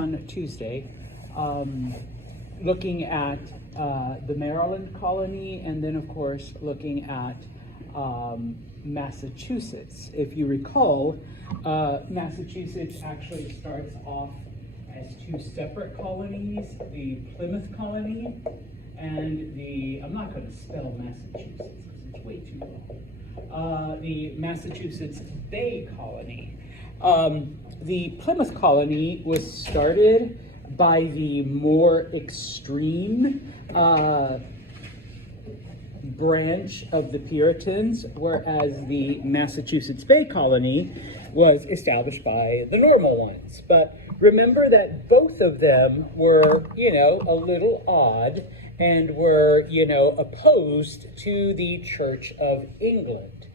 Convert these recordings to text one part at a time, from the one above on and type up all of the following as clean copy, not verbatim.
on Tuesday, looking at the Maryland colony, and then of course looking at Massachusetts. If you recall, Massachusetts actually starts off as two separate colonies, the Plymouth colony and I'm not going to spell Massachusetts because it's way too long, the Massachusetts Bay colony. The Plymouth colony was started by the more extreme branch of the Puritans, whereas the Massachusetts Bay colony was established by the normal ones. But remember that both of them were, a little odd and were, opposed to the Church of England.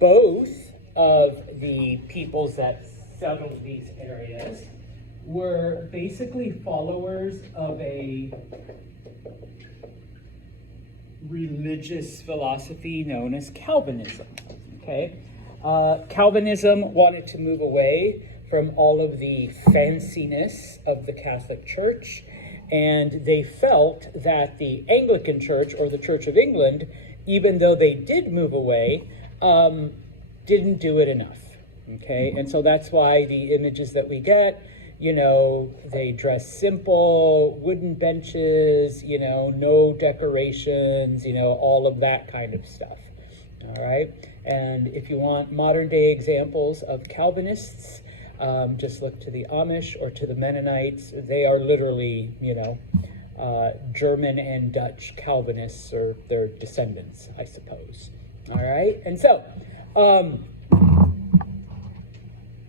Both of the peoples that settled these areas were basically followers of a religious philosophy known as Calvinism. Okay, Calvinism wanted to move away from all of the fanciness of the Catholic Church, and they felt that the Anglican Church, or the Church of England, even though they did move away, didn't do it enough. Okay, and so that's why the images that we get, they dress simple, wooden benches, no decorations, all of that kind of stuff. All right, and if you want modern day examples of Calvinists, just look to the Amish or to the Mennonites. They are literally, German and Dutch Calvinists, or their descendants, I suppose. All right, and so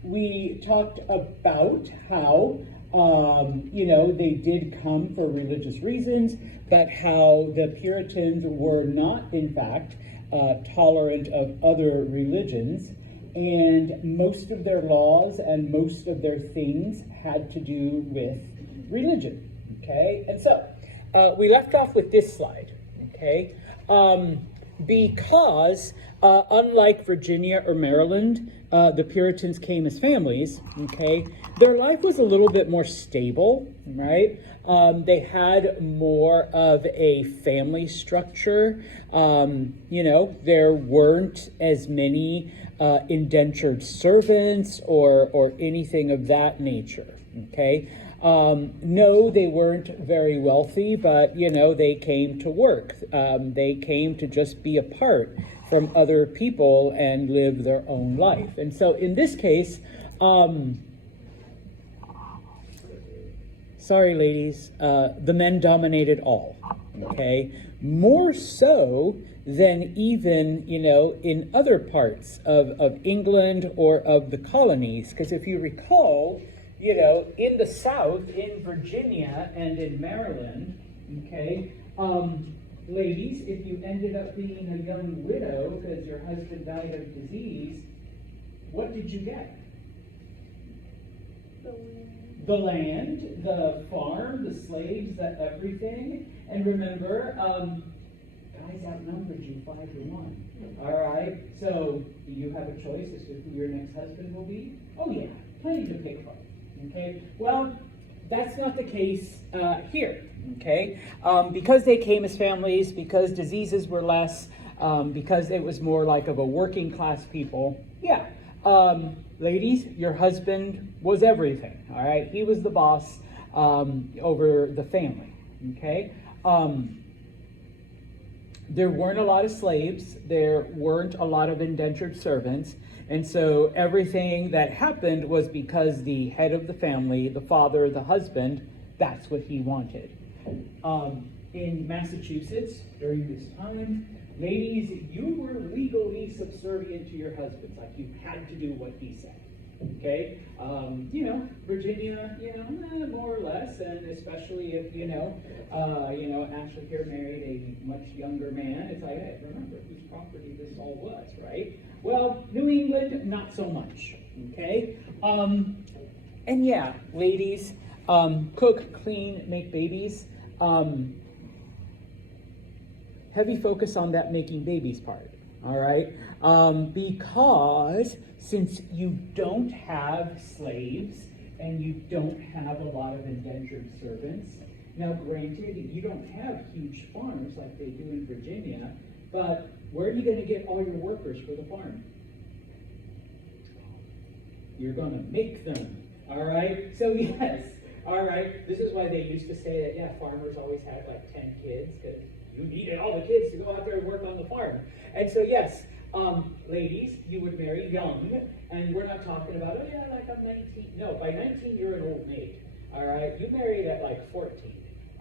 we talked about how, they did come for religious reasons, but how the Puritans were not, in fact, tolerant of other religions, and most of their laws and most of their things had to do with religion. Okay, and so we left off with this slide. Okay, because unlike Virginia or Maryland, the Puritans came as families. Okay, their life was a little bit more stable, right? They had more of a family structure. There weren't as many indentured servants or anything of that nature. Okay. No, they weren't very wealthy, but, they came to work. They came to just be apart from other people and live their own life. And so in this case, sorry, ladies, the men dominated all, okay? More so than even, in other parts of England or of the colonies. Because if you recall, in the South, in Virginia and in Maryland, okay, ladies, if you ended up being a young widow because your husband died of disease, what did you get? The land, the farm, the slaves, everything. And remember, guys outnumbered you 5-1. All right, so do you have a choice as to who your next husband will be? Oh yeah, plenty to pick from. Okay, well, that's not the case here. Okay, because they came as families, because diseases were less, because it was more like of a working class people. Yeah, ladies, your husband was everything. All right, he was the boss over the family. Okay. There weren't a lot of slaves, there weren't a lot of indentured servants, and so everything that happened was because the head of the family, the father, the husband, that's what he wanted. In Massachusetts, during this time, ladies, you were legally subservient to your husbands, like you had to do what he said. Okay, Virginia, more or less, and especially if, Ashley here married a much younger man, it's like, hey, remember whose property this all was, right? Well, New England, not so much, okay? And yeah, ladies, cook, clean, make babies. Heavy focus on that making babies part, all right? Because since you don't have slaves and you don't have a lot of indentured servants. Now, granted, you don't have huge farms like they do in Virginia, but where are you going to get all your workers for the farm? You're going to make them, all right? So yes, all right, this is why they used to say that, yeah, farmers always had like 10 kids, because you needed all the kids to go out there and work on the farm. And so yes, ladies, you would marry young, and we're not talking about, oh yeah, like I'm 19. No, by 19, you're an old maid, all right? You married at like 14,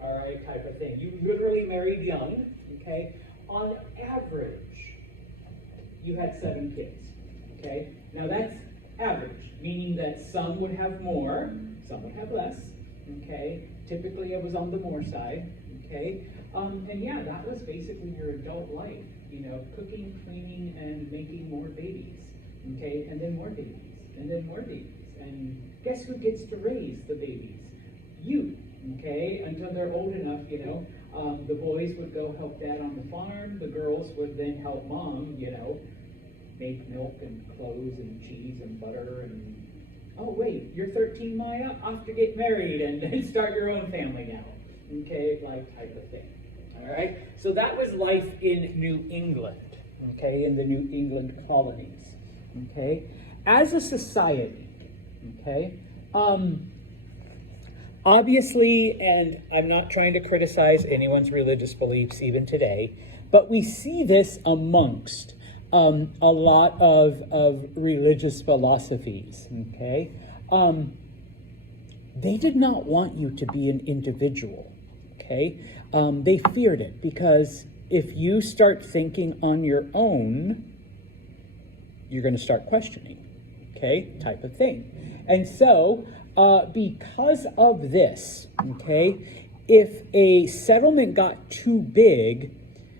all right, type of thing. You literally married young, okay? On average, you had 7 kids, okay? Now that's average, meaning that some would have more, some would have less, okay? Typically it was on the more side, okay? And yeah, that was basically your adult life, you know, cooking, cleaning, and making more babies, okay? And then more babies, and then more babies. And guess who gets to raise the babies? You, okay? Until they're old enough, you know, the boys would go help dad on the farm, the girls would then help mom, you know, make milk and clothes and cheese and butter and, oh wait, you're 13, Maya? Off to get married and start your own family now, okay, like type of thing, all right? So that was life in New England, okay, in the New England colonies, okay? As a society, okay, obviously, and I'm not trying to criticize anyone's religious beliefs even today, but we see this amongst a lot of religious philosophies, okay? They did not want you to be an individual, okay? They feared it because if you start thinking on your own, you're going to start questioning, okay? Type of thing. And so, because of this, okay, if a settlement got too big,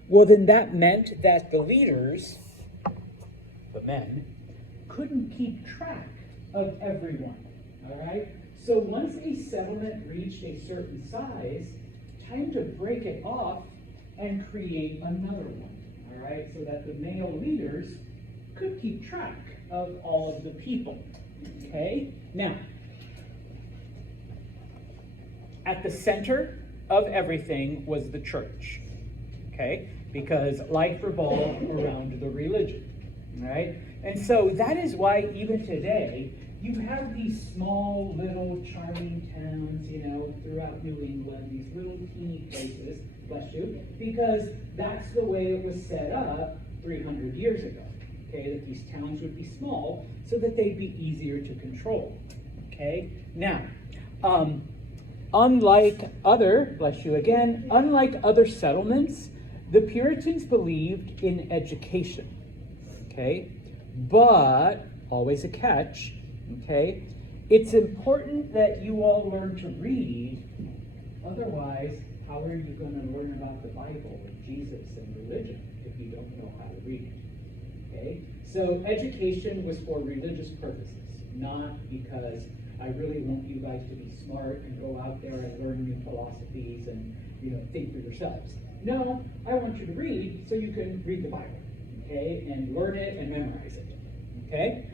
well, then that meant that the leaders, the men, couldn't keep track of everyone, all right? So once a settlement reached a certain size, time to break it off and create another one, all right? So that the male leaders could keep track of all of the people, okay? Now, at the center of everything was the church, okay? Because life revolved around the religion. Right? And so that is why even today, you have these small, little, charming towns, you know, throughout New England, these little teeny places, bless you, because that's the way it was set up 300 years ago, okay, that these towns would be small so that they'd be easier to control, okay? Now, unlike other, bless you again, unlike other settlements, the Puritans believed in education. Okay, but always a catch, okay? It's important that you all learn to read. Otherwise, how are you going to learn about the Bible and Jesus and religion if you don't know how to read it? Okay? So education was for religious purposes, not because I really want you guys to be smart and go out there and learn new philosophies and, you know, think for yourselves. No, I want you to read so you can read the Bible. Okay, and learn it and memorize it, okay?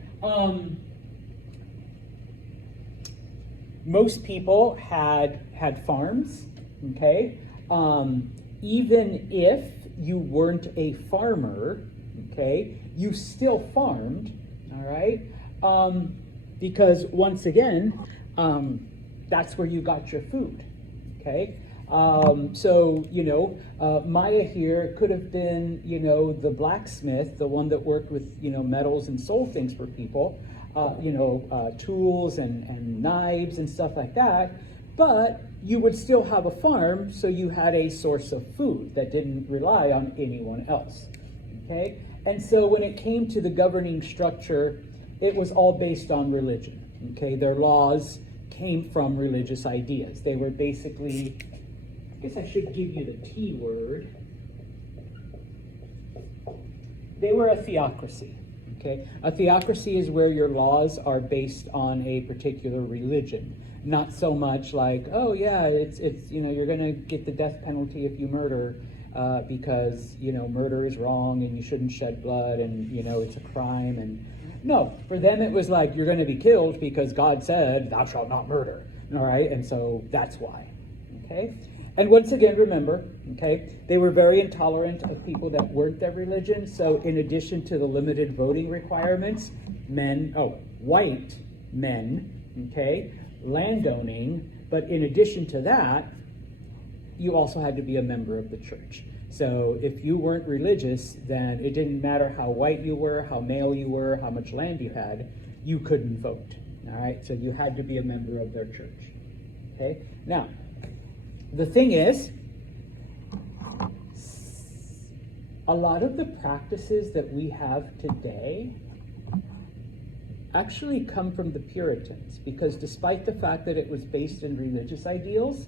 Most people had farms, okay? Even if you weren't a farmer, okay, you still farmed, all right? Because once again, that's where you got your food, okay? So, you know, Maya here could have been, you know, the blacksmith, the one that worked with, you know, metals and sold things for people, you know, tools and knives and stuff like that. But you would still have a farm, so you had a source of food that didn't rely on anyone else, okay? And so when it came to the governing structure, it was all based on religion, okay? Their laws came from religious ideas. They were basically, I guess I should give you the T word. They were a theocracy, okay? A theocracy is where your laws are based on a particular religion. Not so much like, oh yeah, it's you know, you're gonna get the death penalty if you murder because, you know, murder is wrong and you shouldn't shed blood and, you know, it's a crime. And No, for them it was like, you're going to be killed because God said, thou shalt not murder. All right, and so that's why. Okay, and once again, remember, okay, they were very intolerant of people that weren't their religion. So in addition to the limited voting requirements, white men, okay, landowning, but in addition to that, you also had to be a member of the church. So if you weren't religious, then it didn't matter how white you were, how male you were, how much land you had, you couldn't vote. All right, so you had to be a member of their church. Okay, now, the thing is, a lot of the practices that we have today actually come from the Puritans, because despite the fact that it was based in religious ideals,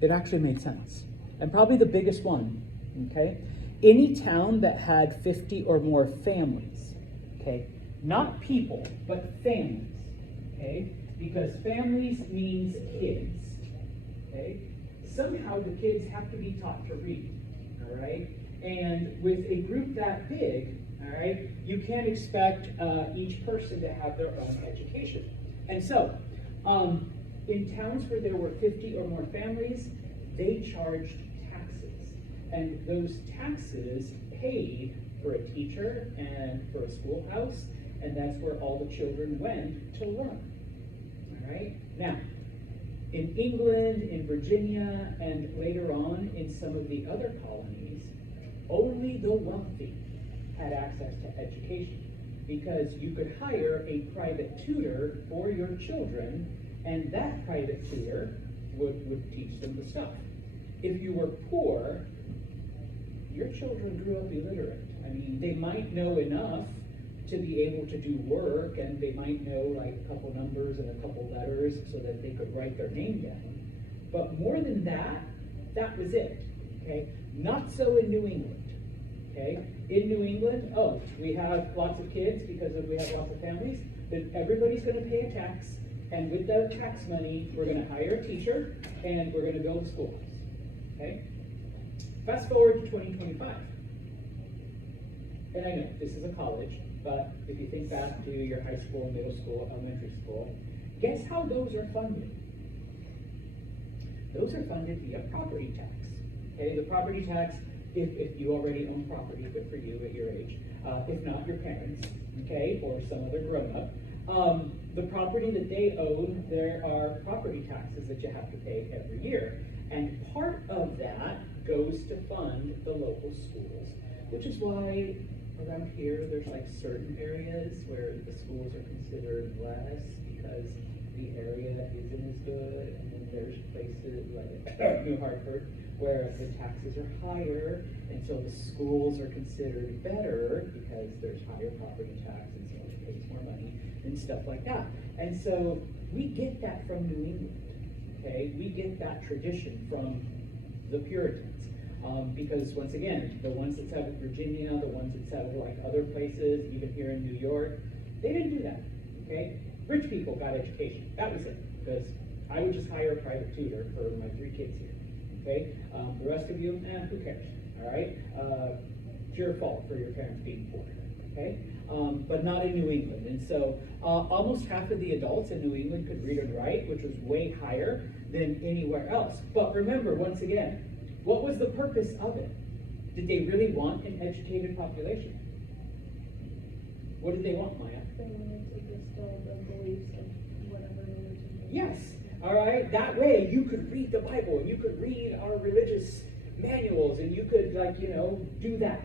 it actually made sense. And probably the biggest one, okay? Any town that had 50 or more families, okay? Not people, but families, okay? Because families means kids, okay? Somehow the kids have to be taught to read, all right? And with a group that big, all right, you can't expect each person to have their own education. And so, in towns where there were 50 or more families, they charged taxes. And those taxes paid for a teacher and for a schoolhouse, and that's where all the children went to learn. All right? Now, in England, in Virginia, and later on in some of the other colonies, only the wealthy had access to education, because you could hire a private tutor for your children, and that private tutor would teach them the stuff. If you were poor, your children grew up illiterate. I mean, they might know enough to be able to do work, and they might know like a couple numbers and a couple letters so that they could write their name down. But more than that, that was it, okay? Not so in New England, okay? In New England, we have lots of kids because we have lots of families, then everybody's gonna pay a tax, and with that tax money, we're gonna hire a teacher, and we're gonna build a schoolhouse, okay? Fast forward to 2025. And I know, this is a college, but if you think back to your high school, middle school, elementary school, guess how those are funded? Those are funded via property tax. Okay, the property tax, if you already own property, good for you at your age. If not, your parents, okay, or some other grown-up. The property that they own, there are property taxes that you have to pay every year. And part of that goes to fund the local schools, which is why around here there's like certain areas where the schools are considered less because the area isn't as good, and then there's places like New Hartford where the taxes are higher, and so the schools are considered better because there's higher property tax, and so it pays more money and stuff like that. And so we get that from New England, okay? We get that tradition from the Puritans. Because once again, the ones that settled Virginia, the ones that settled like other places, even here in New York, they didn't do that, okay? Rich people got education, that was it, because I would just hire a private tutor for my 3 kids here, okay? The rest of you, who cares, all right? It's your fault for your parents being poor, okay? But not in New England, and so almost half of the adults in New England could read and write, which was way higher than anywhere else. But remember, once again, what was the purpose of it? Did they really want an educated population? What did they want, Maya? They wanted to distill the beliefs of whatever religion. Yes, all right? That way you could read the Bible, and you could read our religious manuals, and you could, do that,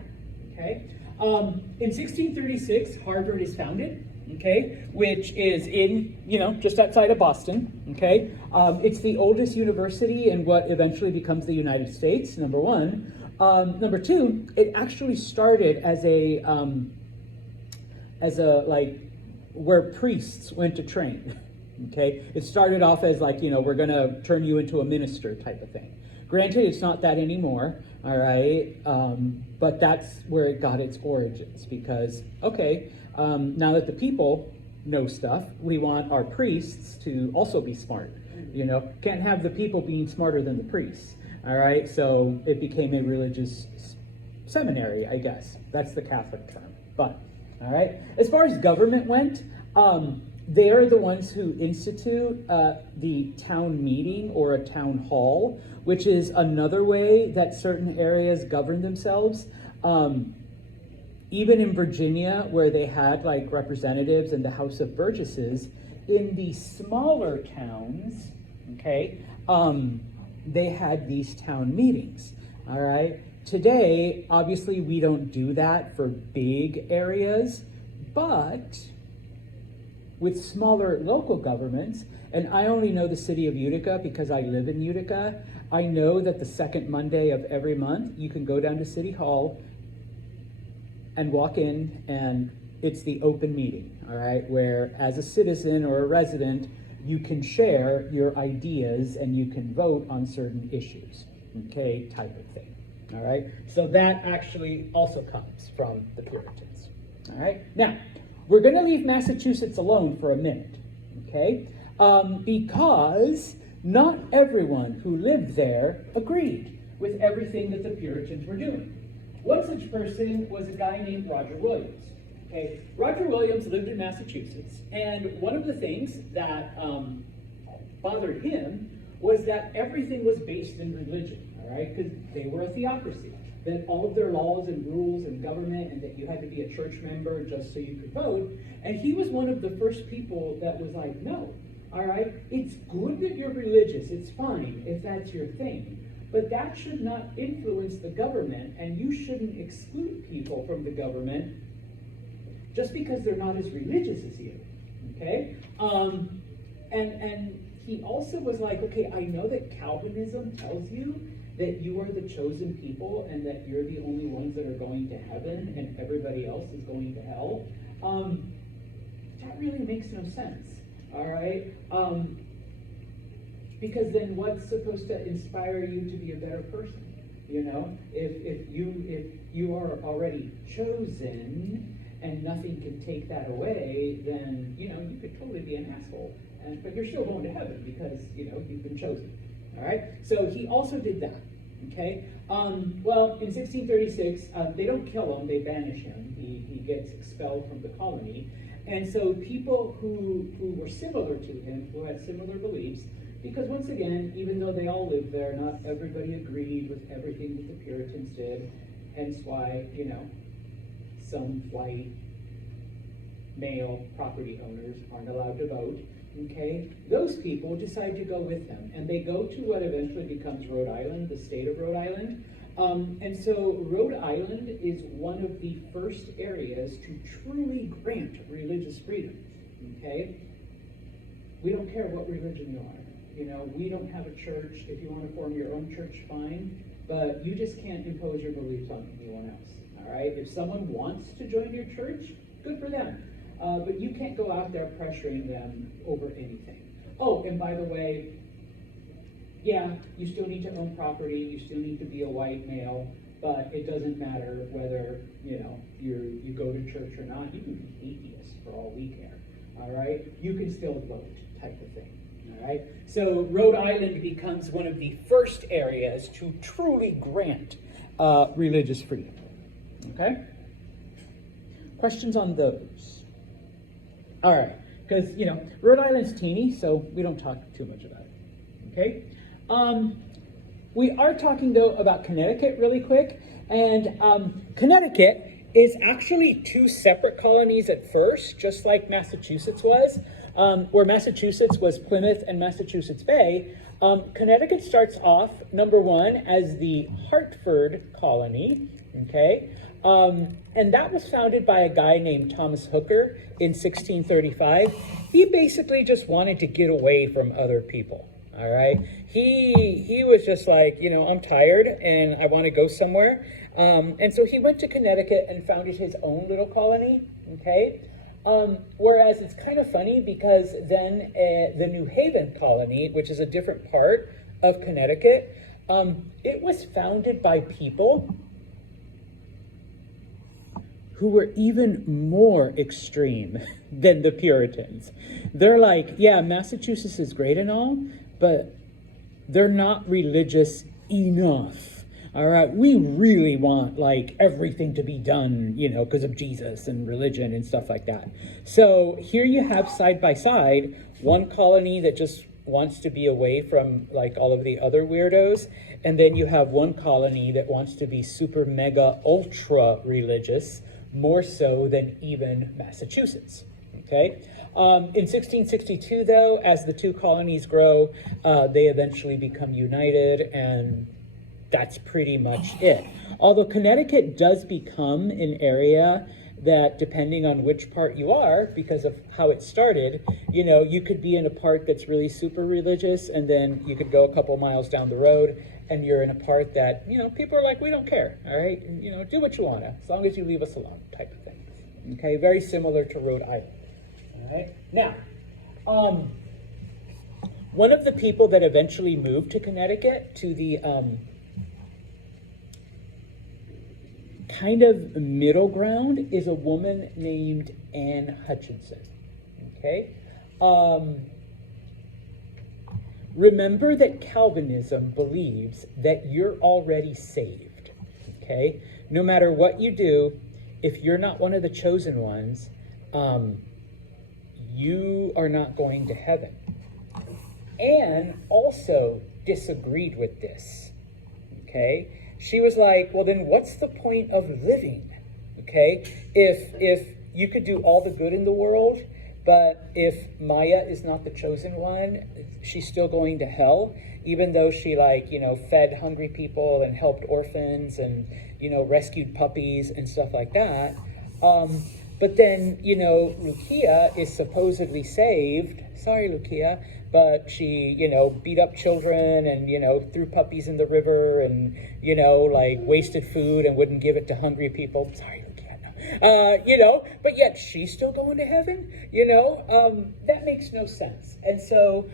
okay? In 1636, Harvard is founded, okay, which is in, just outside of Boston, okay? It's the oldest university in what eventually becomes the United States, number one. Number two, it actually started as where priests went to train, okay? It started off as we're gonna turn you into a minister type of thing. Granted, it's not that anymore, all right? But that's where it got its origins, because, now that the people know stuff, we want our priests to also be smart, Can't have the people being smarter than the priests, all right? So it became a religious seminary, I guess. That's the Catholic term. But All right. As far as government went, they're the ones who institute the town meeting or a town hall, which is another way that certain areas govern themselves. Even in Virginia, where they had like representatives in the House of Burgesses, in the smaller towns, okay, they had these town meetings. All right. Today, obviously, we don't do that for big areas, but with smaller local governments, and I only know the city of Utica because I live in Utica, I know that the second Monday of every month, you can go down to City Hall and walk in, and it's the open meeting, all right, where as a citizen or a resident, you can share your ideas and you can vote on certain issues, okay, type of thing. All right, so that actually also comes from the Puritans. All right, now we're going to leave Massachusetts alone for a minute, okay, because not everyone who lived there agreed with everything that the Puritans were doing. One such person was a guy named Roger Williams. Okay, Roger Williams lived in Massachusetts, and one of the things that bothered him was that everything was based in religion. All right, because they were a theocracy, that all of their laws and rules and government, and that you had to be a church member just so you could vote. And he was one of the first people that was like, no, all right, it's good that you're religious, it's fine if that's your thing, but that should not influence the government, and you shouldn't exclude people from the government just because they're not as religious as you, okay? And he also was like, okay, I know that Calvinism tells you that you are the chosen people and that you're the only ones that are going to heaven and everybody else is going to hell. That really makes no sense, all right? Because then what's supposed to inspire you to be a better person? You know, if you are already chosen and nothing can take that away, then, you know, you could totally be an asshole. But you're still going to heaven because, you know, you've been chosen. All right, so he also did that, okay? Well, in 1636, they don't kill him, they banish him. He gets expelled from the colony. And so people who were similar to him, who had similar beliefs, because once again, even though they all lived there, not everybody agreed with everything that the Puritans did, hence why, you know, some white male property owners aren't allowed to vote. Okay, those people decide to go with him, and they go to what eventually becomes Rhode Island, the state of Rhode Island. And so Rhode Island is one of the first areas to truly grant religious freedom. Okay, we don't care what religion you are. You know, we don't have a church. If you want to form your own church, fine, but you just can't impose your beliefs on anyone else. All right, if someone wants to join your church, good for them. But you can't go out there pressuring them over anything. Oh, and by the way, yeah, you still need to own property, you still need to be a white male, but it doesn't matter whether, you know, you go to church or not. You can be atheist for all we care, all right? You can still vote, type of thing, all right? So Rhode Island becomes one of the first areas to truly grant religious freedom, okay? Questions on those? All right, because, you know, Rhode Island's teeny, so we don't talk too much about it, okay? We are talking, though, about Connecticut really quick, and Connecticut is actually two separate colonies at first, just like Massachusetts was, where Massachusetts was Plymouth and Massachusetts Bay. Connecticut starts off, number one, as the Hartford colony, okay? And that was founded by a guy named Thomas Hooker in 1635. He basically just wanted to get away from other people, all right? He was just like, you know, I'm tired and I want to go somewhere. And so he went to Connecticut and founded his own little colony, okay? Whereas it's kind of funny because then the New Haven colony, which is a different part of Connecticut, it was founded by people who were even more extreme than the Puritans. They're like, yeah, Massachusetts is great and all, but they're not religious enough. All right, we really want like everything to be done, because of Jesus and religion and stuff like that. So here you have side by side one colony that just wants to be away from like all of the other weirdos, and then you have one colony that wants to be super mega ultra religious, more so than even Massachusetts. Okay. In 1662, though, as the two colonies grow, they eventually become united, and that's pretty much it. Although Connecticut does become an area that, depending on which part you are, because of how it started, you could be in a part that's really super religious, and then you could go a couple miles down the road and you're in a part that, people are like, we don't care, all right? And, do what you want to, as long as you leave us alone, type of thing. Okay, very similar to Rhode Island. All right, now, one of the people that eventually moved to Connecticut, to the kind of middle ground, is a woman named Anne Hutchinson. Okay, remember that Calvinism believes that you're already saved. Okay, no matter what you do, if you're not one of the chosen ones, you are not going to heaven. Anne also disagreed with this. Okay. She was like, well, then what's the point of living? Okay, if you could do all the good in the world, but if Maya is not the chosen one, she's still going to hell, even though she fed hungry people and helped orphans and, rescued puppies and stuff like that. But then, Lucia is supposedly saved. Sorry, Lucia. But she, beat up children and, threw puppies in the river and, wasted food and wouldn't give it to hungry people. Sorry, Lucia. But yet she's still going to heaven, that makes no sense. And so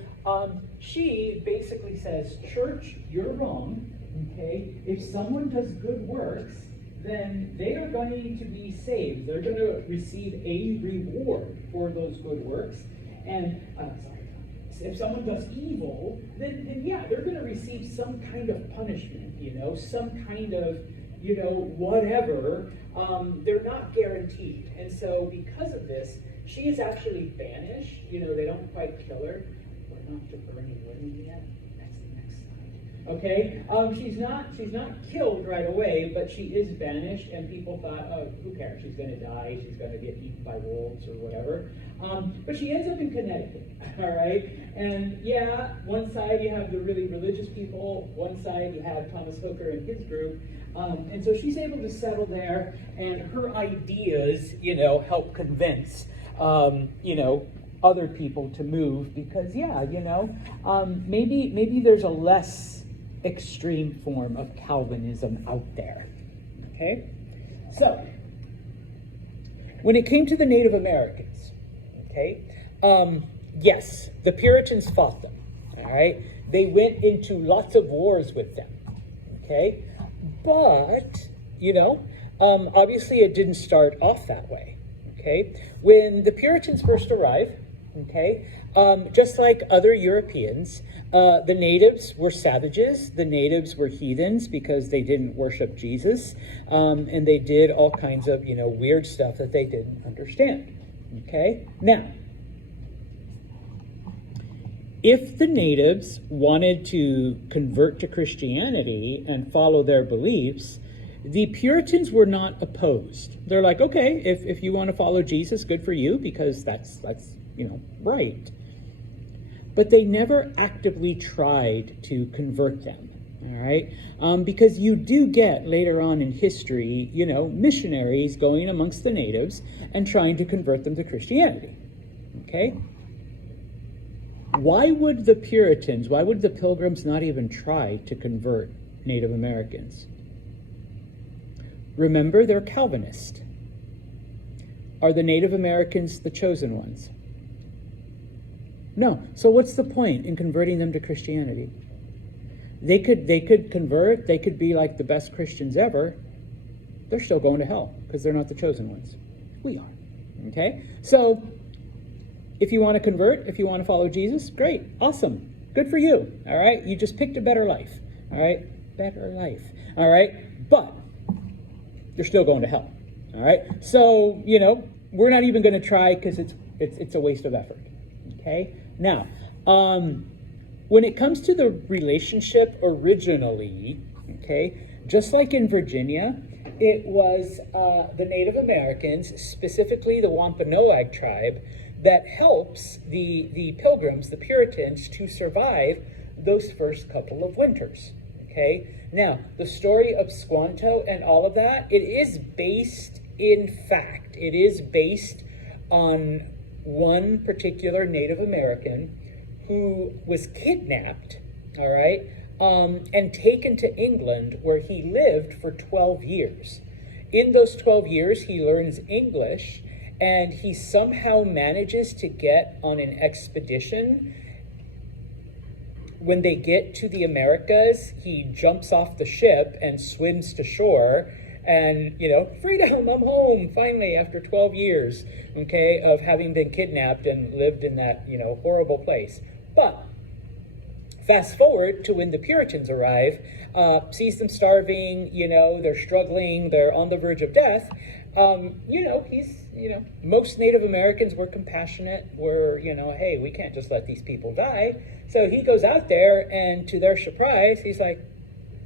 she basically says, church, you're wrong, okay? If someone does good works, then they are going to be saved. They're going to receive a reward for those good works. And, if someone does evil, then yeah, they're going to receive some kind of punishment, some kind of, whatever. They're not guaranteed. And so because of this, she is actually banished. They don't quite kill her. We're not to burning women yet. That's the next slide. Okay? She's not killed right away, but she is banished, and people thought, oh, who cares? She's going to die. She's going to get eaten by wolves or whatever. But she ends up in Connecticut, all right? And yeah, one side you have the really religious people, one side you have Thomas Hooker and his group. And so she's able to settle there, and her ideas, help convince, other people to move, because maybe there's a less extreme form of Calvinism out there. Okay? So, when it came to the Native Americans, okay, yes, the Puritans fought them, all right? They went into lots of wars with them, okay? But, obviously it didn't start off that way, okay? When the Puritans first arrived, okay, just like other Europeans, the natives were savages. The natives were heathens because they didn't worship Jesus, and they did all kinds of, weird stuff that they didn't understand, okay? Now, if the natives wanted to convert to Christianity and follow their beliefs, the Puritans were not opposed. They're like, okay, if you want to follow Jesus, good for you, because that's right. But they never actively tried to convert them, all right? Because you do get later on in history, missionaries going amongst the natives and trying to convert them to Christianity, okay? Why would the Puritans, why would the Pilgrims not even try to convert Native Americans? Remember, they're Calvinist. Are the Native Americans the chosen ones? No. So what's the point in converting them to Christianity? They could convert, they could be like the best Christians ever. They're still going to hell because they're not the chosen ones. We are. Okay? So if you want to convert, if you want to follow Jesus, great, awesome, good for you, all right? You just picked a better life, all right? better life, all right? But you're still going to hell, all right? So, you know, we're not even going to try because it's a waste of effort, okay? Now, when it comes to the relationship originally, okay, just like in Virginia, it was the Native Americans, specifically the Wampanoag tribe, that helps the Pilgrims, the Puritans, to survive those first couple of winters, okay? Now, the story of Squanto and all of that, it is based in fact. It is based on one particular Native American who was kidnapped, all right, and taken to England, where he lived for 12 years. In those 12 years, he learns English, and he somehow manages to get on an expedition. When they get to the Americas, he jumps off the ship and swims to shore, and, you know, freedom, I'm home, finally, after 12 years, okay, of having been kidnapped and lived in that, you know, horrible place. But fast forward to when the Puritans arrive, sees them starving, you know, they're struggling, they're on the verge of death. Most Native Americans were compassionate, were, you know, hey, we can't just let these people die. So he goes out there, and to their surprise, he's like,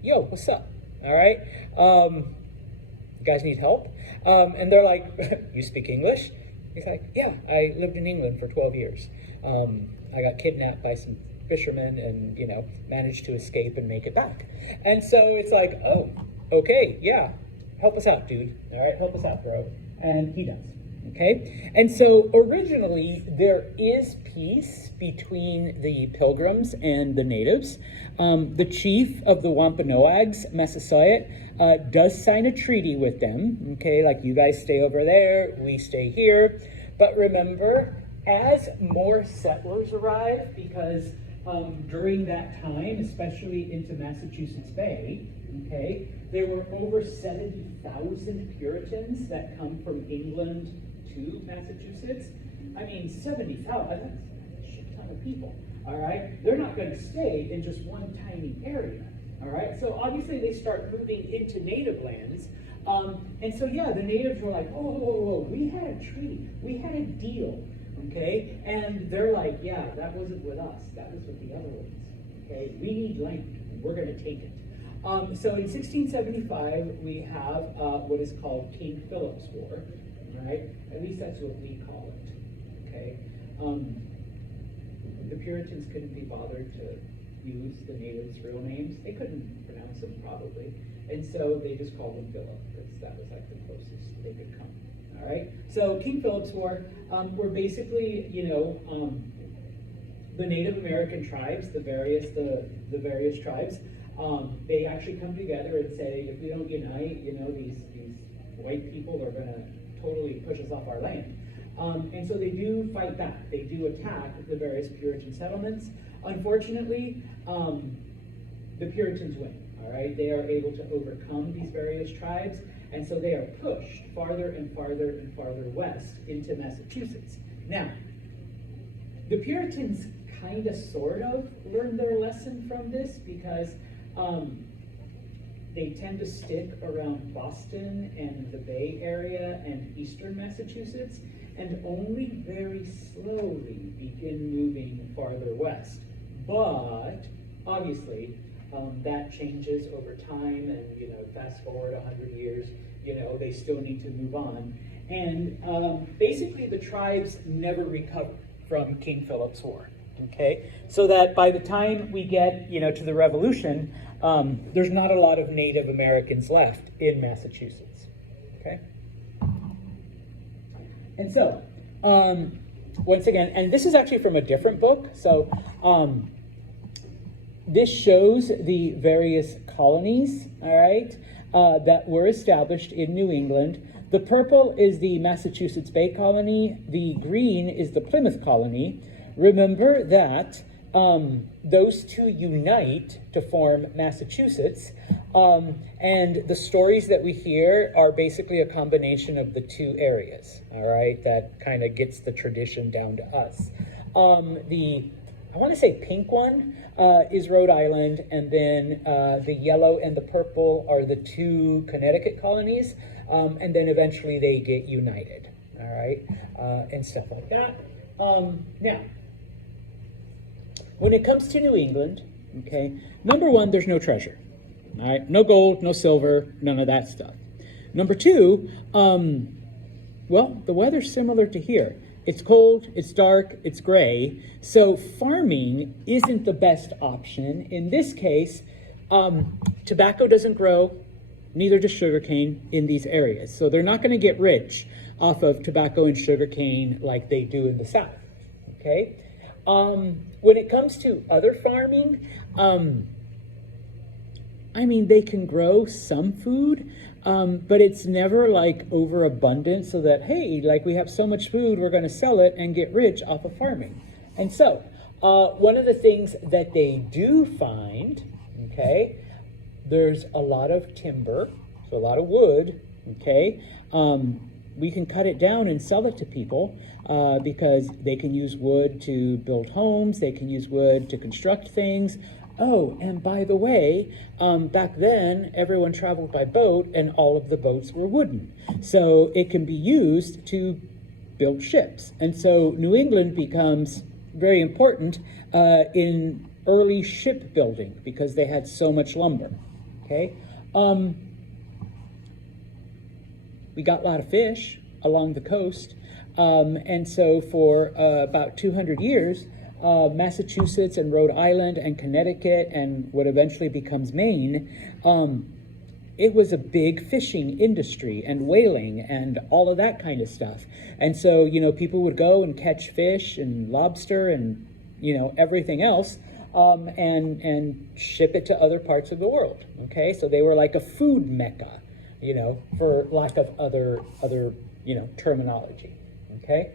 yo, what's up? All right. You guys need help? And they're like, you speak English? He's like, yeah, I lived in England for 12 years. I got kidnapped by some fishermen and, you know, managed to escape and make it back. And so it's like, oh, okay, yeah, help us out, dude. All right, help us out, bro. And he does, okay? And so originally there is peace between the Pilgrims and the natives. The chief of the Wampanoags, Massasoit, does sign a treaty with them, okay? Like, you guys stay over there, we stay here. But remember, as more settlers arrive, because during that time, especially into Massachusetts Bay, okay, there were over 70,000 Puritans that come from England to Massachusetts. I mean, 70,000, that's a shit ton of people, all right? They're not going to stay in just one tiny area, all right? So obviously they start moving into native lands. And so, yeah, the natives were like, whoa, we had a treaty, we had a deal. Okay, and they're like, yeah, that wasn't with us, that was with the other ones. Okay, we need land, and we're going to take it. So in 1675, we have what is called King Philip's War, right? At least that's what we call it. Okay, the Puritans couldn't be bothered to use the natives' real names. They couldn't pronounce them probably, and so they just called him Philip because that was like the closest they could come. All right, so King Philip's War were basically, you know, the Native American tribes, the various tribes, they actually come together and say, if we don't unite, you know, these white people are going to totally push us off our land. And so they do fight back. They do attack the various Puritan settlements. Unfortunately, the Puritans win. All right, they are able to overcome these various tribes. And so they are pushed farther and farther and farther west into Massachusetts. Now, the Puritans kind of sort of learned their lesson from this because they tend to stick around Boston and the Bay Area and eastern Massachusetts, and only very slowly begin moving farther west. But obviously, that changes over time, and, you know, fast forward 100 years, you know, they still need to move on. And basically the tribes never recover from King Philip's War, okay? So that by the time we get, you know, to the Revolution, there's not a lot of Native Americans left in Massachusetts, okay? And so, once again, and this is actually from a different book, so this shows the various colonies, all right, that were established in New England. The purple is the Massachusetts Bay Colony. The green is the Plymouth Colony. Remember that those two unite to form Massachusetts, and the stories that we hear are basically a combination of the two areas, all right, that kind of gets the tradition down to us. The I want to say pink one is Rhode Island, and then the yellow and the purple are the two Connecticut colonies, and then eventually they get united, all right, and stuff like that. Now, when it comes to New England, okay, number one, there's no treasure, all right, no gold, no silver, none of that stuff. Number two, well, the weather's similar to here. It's cold, it's dark, it's gray, so farming isn't the best option. In this case, tobacco doesn't grow, neither does sugarcane in these areas. So they're not gonna get rich off of tobacco and sugarcane like they do in the South, okay? When it comes to other farming, I mean, they can grow some food, but it's never like overabundant so that, hey, like we have so much food, we're gonna sell it and get rich off of farming. And so, one of the things that they do find, okay, there's a lot of timber, so a lot of wood, okay? We can cut it down and sell it to people because they can use wood to build homes, they can use wood to construct things. Oh, and by the way, back then, everyone traveled by boat and all of the boats were wooden. So it can be used to build ships. And so New England becomes very important in early shipbuilding because they had so much lumber, okay? We got a lot of fish along the coast. And so for about 200 years, Massachusetts and Rhode Island and Connecticut and what eventually becomes Maine, it was a big fishing industry and whaling and all of that kind of stuff. And so, you know, people would go and catch fish and lobster and, you know, everything else and ship it to other parts of the world, okay? So they were like a food mecca, you know, for lack of other you know, terminology, okay?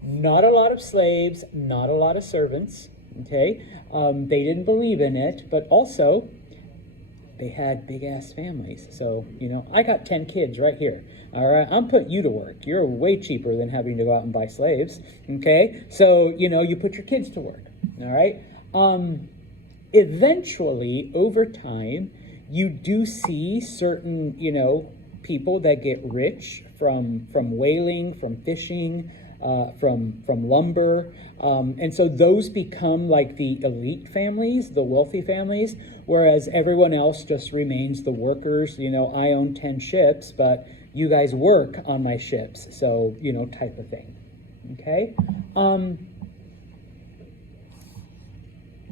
Not a lot of slaves, not a lot of servants, okay? They didn't believe in it, but also they had big ass families. So, you know, I got 10 kids right here. All right, I'm putting you to work. You're way cheaper than having to go out and buy slaves, okay? So, you know, you put your kids to work, all right? Eventually, over time, you do see certain, you know, people that get rich from whaling, from fishing, from lumber, and so those become like the elite families, the wealthy families, whereas everyone else just remains the workers. You know, I own 10 ships, but you guys work on my ships, so, you know, type of thing, okay?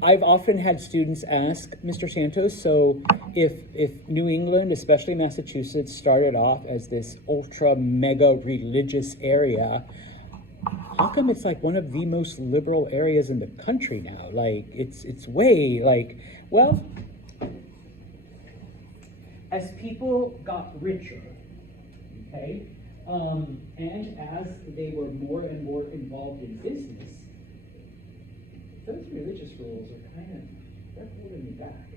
I've often had students ask, Mr. Santos, so if New England, especially Massachusetts, started off as this ultra mega religious area, how come it's like one of the most liberal areas in the country now? Like, it's way like, well, as people got richer, okay, and as they were more and more involved in business, those religious rules are they're holding me back,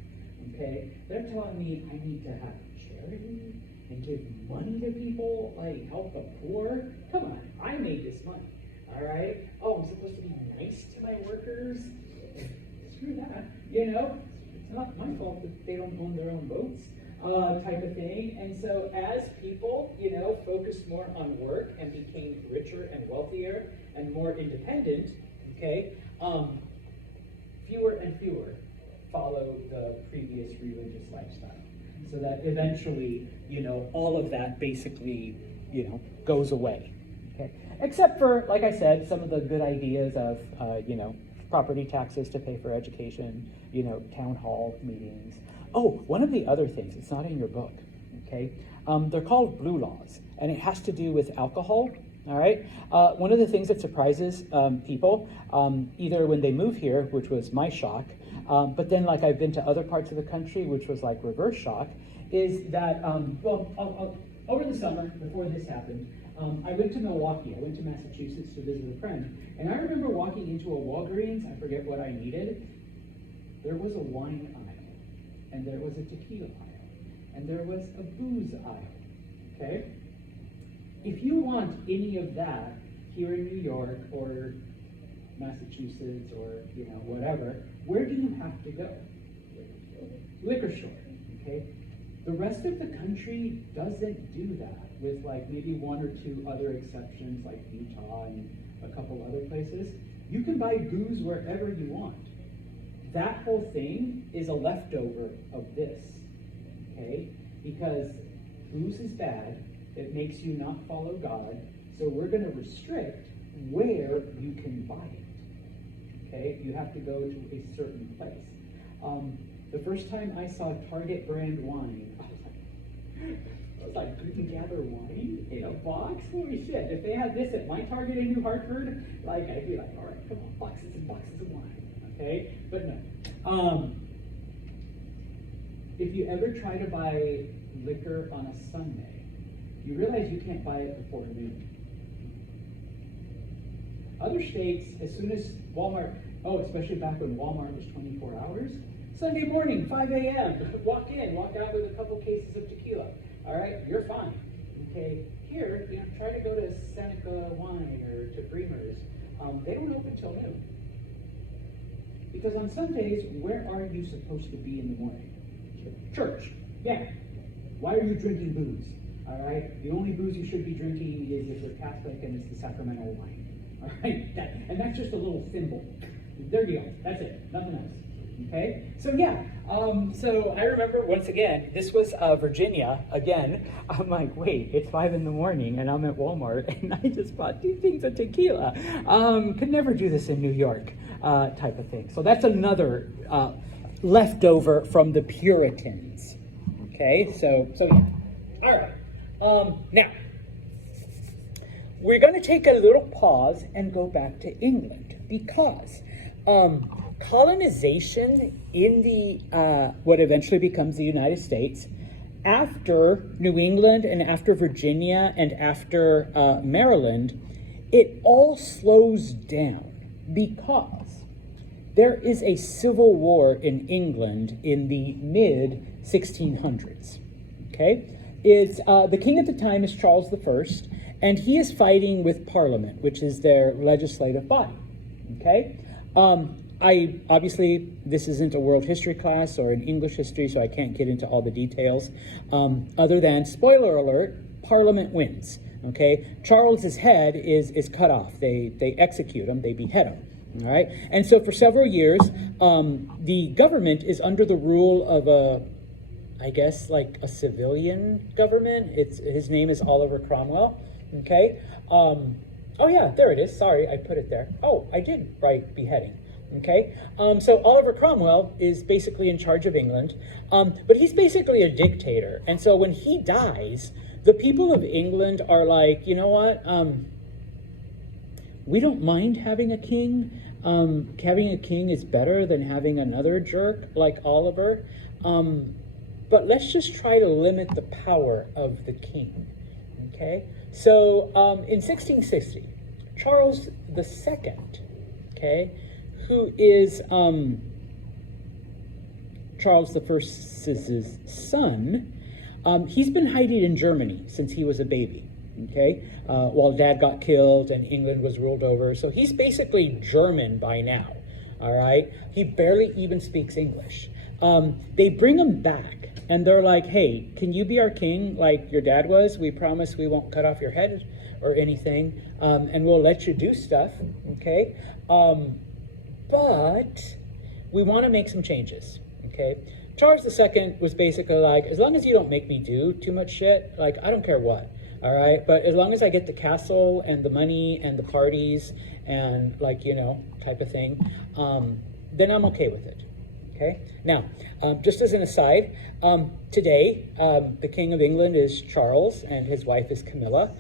okay? They're telling me I need to have charity and give money to people, like help the poor. Come on, I made this money, all right? Oh, I'm supposed to be nice to my workers? Screw that, you know? It's not my fault that they don't own their own boats, type of thing. And so as people, you know, focused more on work and became richer and wealthier and more independent, okay, fewer and fewer follow the previous religious lifestyle. So that eventually, you know, all of that basically, you know, goes away. Okay? Except for, like I said, some of the good ideas of, you know, property taxes to pay for education, you know, town hall meetings. Oh, one of the other things, it's not in your book, okay? They're called blue laws, and it has to do with alcohol. All right. One of the things that surprises people, either when they move here, which was my shock, but then like I've been to other parts of the country, which was like reverse shock, is that, over the summer, before this happened, I went to Milwaukee. I went to Massachusetts to visit a friend. And I remember walking into a Walgreens, I forget what I needed. There was a wine aisle, and there was a tequila aisle, and there was a booze aisle, okay? If you want any of that here in New York or Massachusetts or, whatever, where do you have to go? Liquor store, okay? The rest of the country doesn't do that, with like maybe one or two other exceptions like Utah and a couple other places. You can buy booze wherever you want. That whole thing is a leftover of this, okay? Because booze is bad, it makes you not follow God, so we're gonna restrict where you can buy it, okay? You have to go to a certain place. The first time I saw Target brand wine, I was like, you can gather wine in a box? Holy shit, if they had this at my Target in New Hartford, like, I'd be like, all right, come on, boxes and boxes of wine, okay? But no. If you ever try to buy liquor on a Sunday, you realize you can't buy it before noon. Other states, as soon as Walmart, especially back when Walmart was 24 hours, Sunday morning, 5 a.m., walk out with a couple cases of tequila. All right, you're fine. Okay, here, try to go to Seneca Wine or to Bremer's. They don't open till noon. Because on Sundays, where are you supposed to be in the morning? Church. Yeah. Why are you drinking booze? All right, the only booze you should be drinking is if you're Catholic and it's the sacramental wine. All right, and that's just a little thimble. There you go. That's it. Nothing else. Okay, so yeah, so I remember once again, this was Virginia again. I'm like, wait, it's 5 a.m. and I'm at Walmart and I just bought 2 things of tequila. Could never do this in New York, type of thing. So that's another leftover from the Puritans. Okay, so yeah. All right. Now, we're going to take a little pause and go back to England because colonization in the what eventually becomes the United States, after New England and after Virginia and after Maryland, it all slows down because there is a civil war in England in the mid 1600s. Okay, it's the king at the time is Charles I, and he is fighting with Parliament, which is their legislative body. Okay. Obviously, this isn't a world history class or an English history, so I can't get into all the details. Other than, spoiler alert, Parliament wins. Okay, Charles's head is cut off. They execute him. They behead him. All right, and so for several years, the government is under the rule of I guess like a civilian government. His name is Oliver Cromwell. Okay. Oh yeah, there it is. Sorry, I put it there. Oh, I did write beheading. Okay, so Oliver Cromwell is basically in charge of England, but he's basically a dictator. And so when he dies, the people of England are like, you know what? We don't mind having a king. Having a king is better than having another jerk like Oliver. But let's just try to limit the power of the king. Okay, so in 1660, Charles II, okay, who is Charles I's son, he's been hiding in Germany since he was a baby, okay, while Dad got killed and England was ruled over. So he's basically German by now, all right? He barely even speaks English. They bring him back, and they're like, hey, can you be our king like your dad was? We promise we won't cut off your head or anything, and we'll let you do stuff, okay? But we want to make some changes, okay? Charles II was basically like, as long as you don't make me do too much shit, like, I don't care what, all right? But as long as I get the castle and the money and the parties and, like, type of thing, then I'm okay with it, okay? Now, just as an aside, today, the King of England is Charles and his wife is Camilla.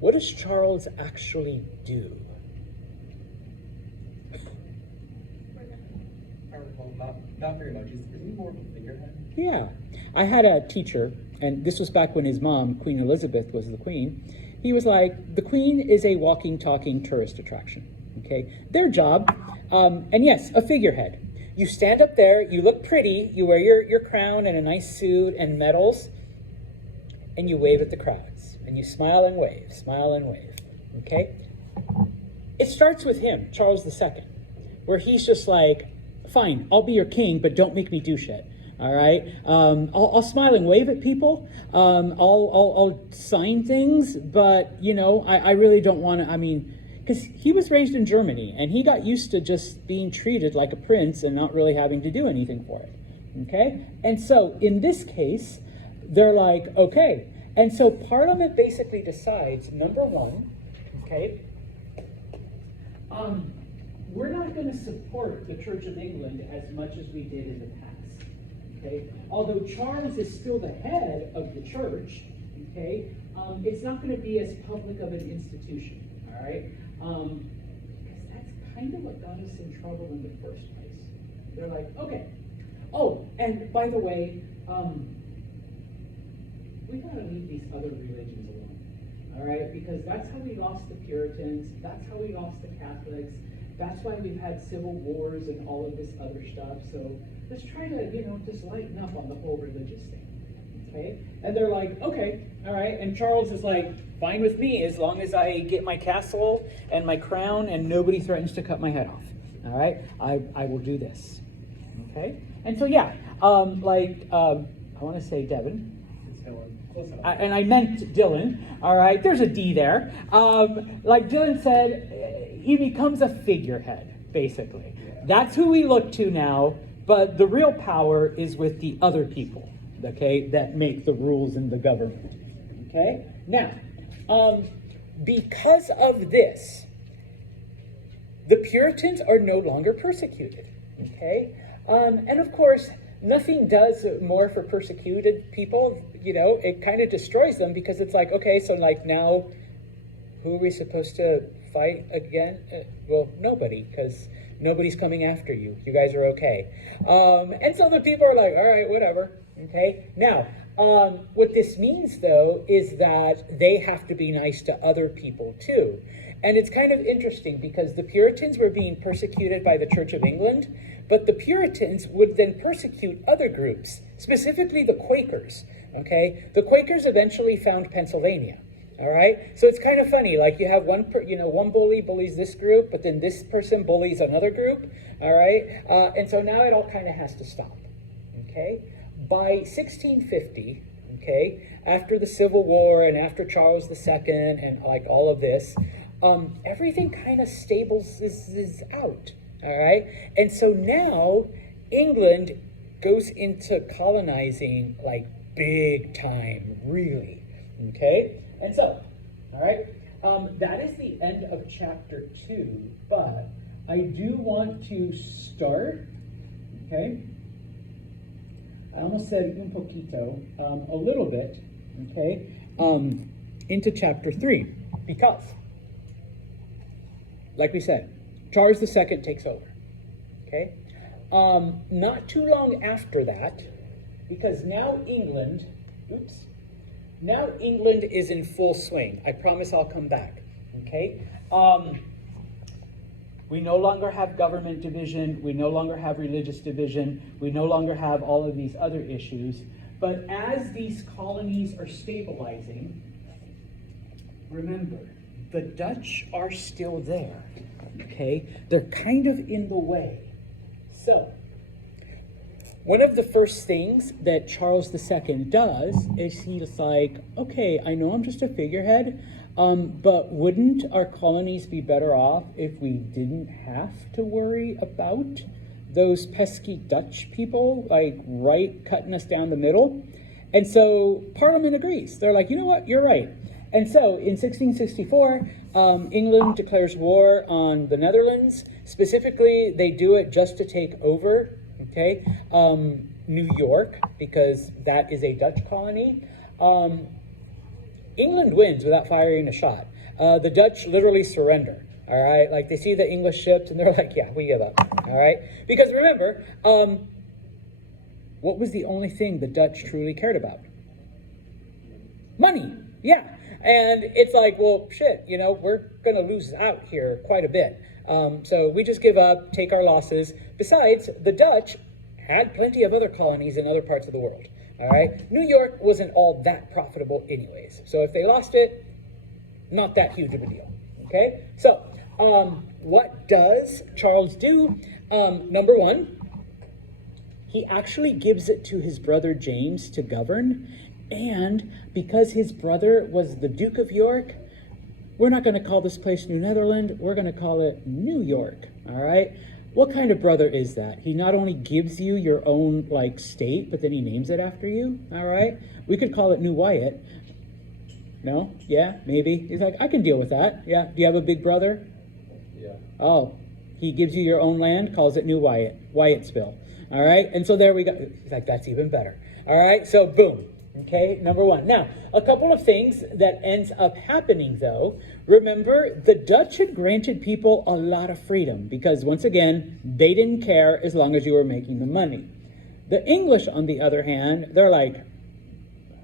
What does Charles actually do? Not very much. Isn't he more of a figurehead? Yeah. I had a teacher, and this was back when his mom, Queen Elizabeth, was the queen. He was like, the queen is a walking, talking tourist attraction. Okay? Their job, and yes, a figurehead. You stand up there, you look pretty, you wear your crown and a nice suit and medals, and you wave at the crowds. And you smile and wave, okay? it starts with him, Charles II, where he's just like, fine, I'll be your king, but don't make me do shit. All right, I'll smile and wave at people. I'll sign things, but I really don't want to. I mean, because he was raised in Germany and he got used to just being treated like a prince and not really having to do anything for it. Okay, and so in this case, they're like, okay, and so Parliament basically decides, number one, okay, we're not going to support the Church of England as much as we did in the past. Okay? Although Charles is still the head of the church, okay, it's not going to be as public of an institution, all right? Because that's kind of what got us in trouble in the first place. They're like, okay. Oh, and by the way, we got to leave these other religions alone, all right? Because that's how we lost the Puritans. That's how we lost the Catholics. That's why we've had civil wars and all of this other stuff. So let's try to, just lighten up on the whole religious thing, okay? And they're like, okay, all right. And Charles is like, fine with me as long as I get my castle and my crown and nobody threatens to cut my head off, all right? I will do this, okay? And so, yeah, I want to say Devin. It's Dylan. Close enough. And I meant Dylan, all right? There's a D there. Like Dylan said, he becomes a figurehead, basically. Yeah. That's who we look to now, but the real power is with the other people, okay, that make the rules in the government, okay? Now, because of this, the Puritans are no longer persecuted, okay? And of course, nothing does more for persecuted people, it kind of destroys them because it's like, okay, so like now, who are we supposed to fight again? Well, nobody, because nobody's coming after you. You guys are okay. And so the people are like, all right, whatever, okay? Now, what this means, though, is that they have to be nice to other people, too. And it's kind of interesting because the Puritans were being persecuted by the Church of England, but the Puritans would then persecute other groups, specifically the Quakers, okay? The Quakers eventually found Pennsylvania. All right, so it's kind of funny. Like you have one bully bullies this group, but then this person bullies another group. All right, and so now it all kind of has to stop. Okay, by 1650, okay, after the Civil War and after Charles II and like all of this, everything kind of stabilizes out. All right, and so now England goes into colonizing like big time, really. Okay. And so, all right, that is the end of chapter 2, but I do want to start, okay? I almost said un poquito, a little bit, okay, into chapter 3, because, like we said, Charles II takes over, okay? Not too long after that, because now England is in full swing. I promise I'll come back, okay? We no longer have government division. We no longer have religious division. We no longer have all of these other issues. But as these colonies are stabilizing, remember, the Dutch are still there, okay? They're kind of in the way. So, one of the first things that Charles II does is he's like, okay, I know I'm just a figurehead, but wouldn't our colonies be better off if we didn't have to worry about those pesky Dutch people, like cutting us down the middle? And so Parliament agrees. They're like, you know what, you're right. And so in 1664, England declares war on the Netherlands. Specifically, they do it just to take over, okay, New York, because that is a Dutch colony. England wins without firing a shot. The Dutch literally surrender, all right? Like, they see the English ships, and they're like, yeah, we give up, all right? Because remember, what was the only thing the Dutch truly cared about? Money, yeah. And it's like, well, shit, we're going to lose out here quite a bit. So we just give up, take our losses. Besides, the Dutch had plenty of other colonies in other parts of the world. All right, New York wasn't all that profitable anyways. So if they lost it, not that huge of a deal. Okay, so What does Charles do? Number one, he actually gives it to his brother James to govern. And because his brother was the Duke of York, we're not going to call this place New Netherland. We're going to call it New York. All right. What kind of brother is that? He not only gives you your own like state, but then he names it after you. All right. We could call it New Wyatt. No? Yeah, maybe. He's like, I can deal with that. Yeah. Do you have a big brother? Yeah. Oh, he gives you your own land, calls it New Wyatt, Wyattsville. All right. And so there we go. He's like, that's even better. All right. So boom. Okay, number one. Now, a couple of things that ends up happening, though. Remember, the Dutch had granted people a lot of freedom because, once again, they didn't care as long as you were making the money. The English, on the other hand, they're like,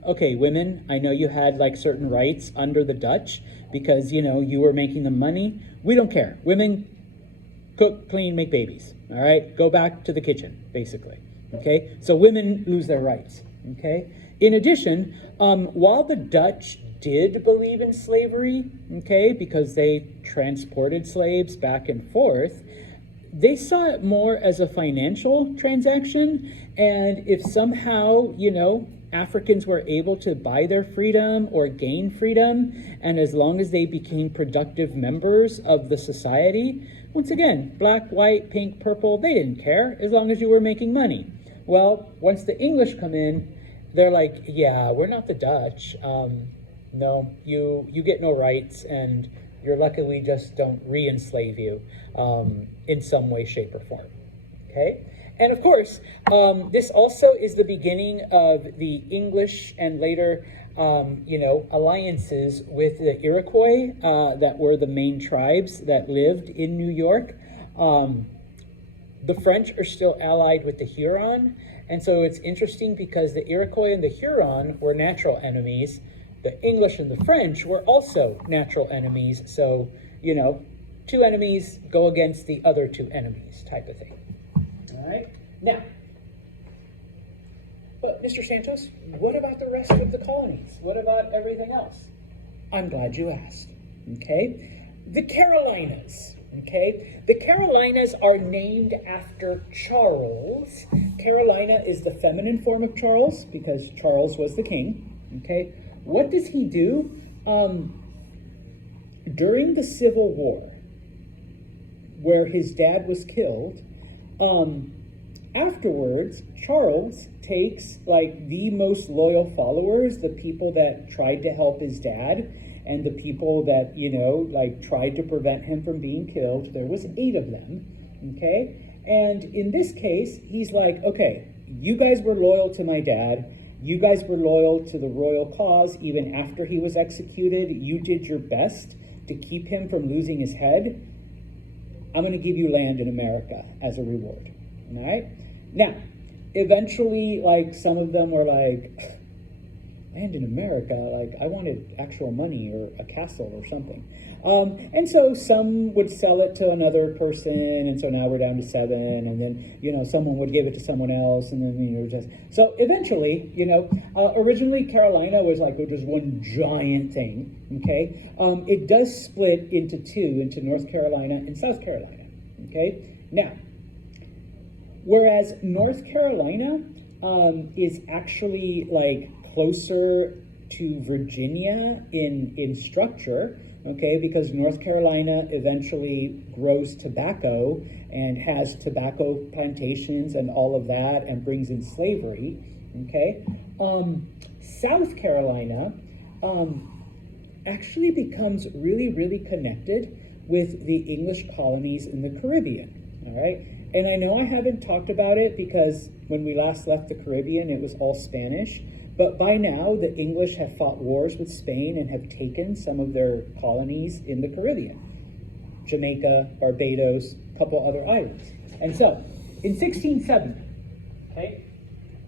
okay, women, I know you had like certain rights under the Dutch because, you know, you were making the money. We don't care. Women cook, clean, make babies. All right, go back to the kitchen, basically. Okay, so women lose their rights. Okay. In addition, while the Dutch did believe in slavery, okay, because they transported slaves back and forth, they saw it more as a financial transaction. And if somehow, you know, Africans were able to buy their freedom or gain freedom, and as long as they became productive members of the society, once again, black, white, pink, purple, they didn't care as long as you were making money. Well, once the English come in, they're like, yeah, we're not the Dutch. No, you get no rights, and you're lucky we just don't re-enslave you in some way, shape, or form. Okay? And of course, this also is the beginning of the English and later, alliances with the Iroquois that were the main tribes that lived in New York. The French are still allied with the Huron. And so it's interesting because the Iroquois and the Huron were natural enemies. The English and the French were also natural enemies. So, you know, two enemies go against the other two enemies type of thing. All right. Now, but Mr. Santos, what about the rest of the colonies? What about everything else? I'm glad you asked. Okay. The Carolinas. Okay, the Carolinas are named after Charles. Carolina is the feminine form of Charles because Charles was the king. Okay, what does he do? During the Civil War, where his dad was killed, afterwards, Charles takes like the most loyal followers, the people that tried to help his dad, and the people that, you know, like tried to prevent him from being killed. There was 8 of them, okay? And in this case, he's like, okay, you guys were loyal to my dad. You guys were loyal to the royal cause even after he was executed. You did your best to keep him from losing his head. I'm going to give you land in America as a reward, all right? Now, eventually, like, some of them were like, land in America, like I wanted actual money or a castle or something. And so some would sell it to another person, and so now we're down to 7, and then, you know, someone would give it to someone else, and then, you know, just, so eventually, you know, originally Carolina was like just one giant thing, okay? It does split into 2, into North Carolina and South Carolina, okay? Now, whereas North Carolina is actually like closer to Virginia in structure, okay, because North Carolina eventually grows tobacco and has tobacco plantations and all of that and brings in slavery, okay. South Carolina actually becomes really, really connected with the English colonies in the Caribbean, all right. And I know I haven't talked about it because when we last left the Caribbean, it was all Spanish. But by now, the English have fought wars with Spain and have taken some of their colonies in the Caribbean. Jamaica, Barbados, a couple other islands. And so, in 1670, okay,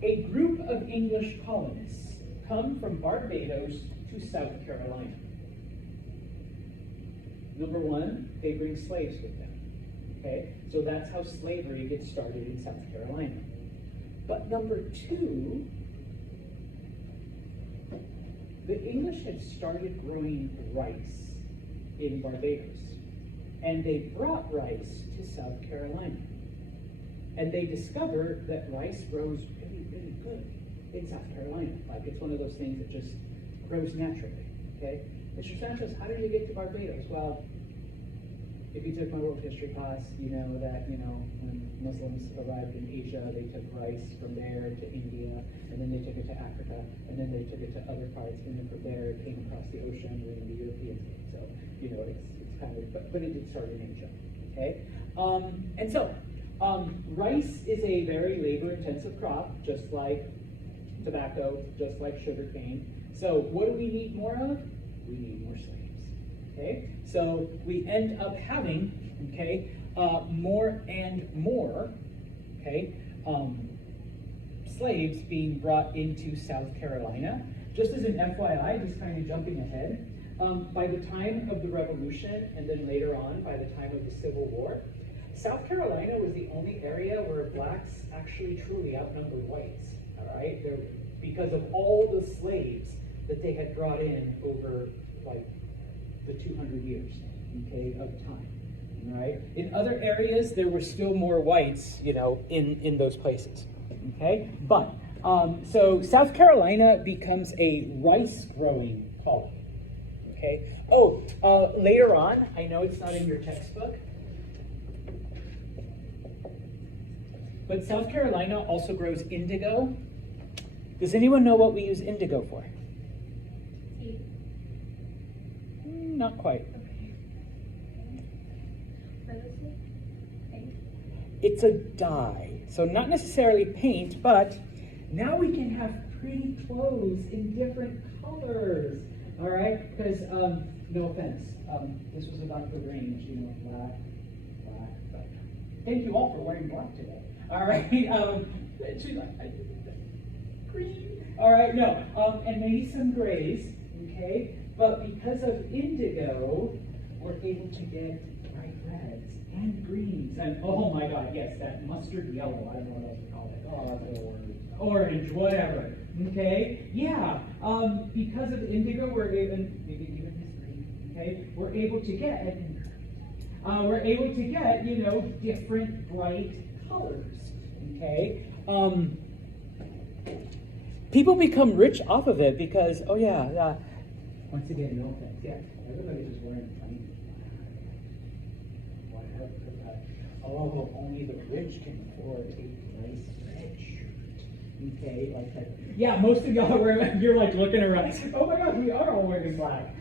a group of English colonists come from Barbados to South Carolina. Number one, they bring slaves with them. Okay, so that's how slavery gets started in South Carolina. But number 2, the English had started growing rice in Barbados. and they brought rice to South Carolina. And they discovered that rice grows really, really good in South Carolina. Like, it's one of those things that just grows naturally, okay? Mr. Sanchez, how did you get to Barbados? Well, if you took my world history class, you know that, when Muslims arrived in Asia, they took rice from there to India, and then they took it to Africa, and then they took it to other parts, and then from there it came across the ocean when the Europeans came. So, it's kind of, but it did start in Asia, okay? And so, rice is a very labor-intensive crop, just like tobacco, just like sugarcane. So what do we need more of? We need more slaves, okay? So we end up having, okay, more and more, okay, slaves being brought into South Carolina. Just as an FYI, just kind of jumping ahead, by the time of the Revolution, and then later on, by the time of the Civil War, South Carolina was the only area where blacks actually truly outnumbered whites, all right? Because of all the slaves that they had brought in over, like, the 200 years, okay, of time, all right? In other areas, there were still more whites, in those places, okay? But, so South Carolina becomes a rice-growing colony, okay? Oh, later on, I know it's not in your textbook, but South Carolina also grows indigo. Does anyone know what we use indigo for? Tea. Not quite. Okay. Medicine? Paint? It's a dye. So not necessarily paint, but now we can have pretty clothes in different colors. All right? Because, no offense, this was about the range, black. Thank you all for wearing black today. All right? She's like, green. All right, no, and maybe some grays, okay? But because of indigo, we're able to get bright reds and greens, and oh my God, yes, that mustard yellow, I don't know what else to call it. Orange, whatever, okay? Yeah, because of indigo, we're able, maybe even this green, okay? We're able to get, different bright colors, okay? People become rich off of it because, once again, no offense, yeah, everybody's just wearing plain whatever. Oh, only the rich can afford a nice red shirt, okay, like that. Yeah, most of y'all are wearing, you're like looking around, oh my God, we are all wearing black.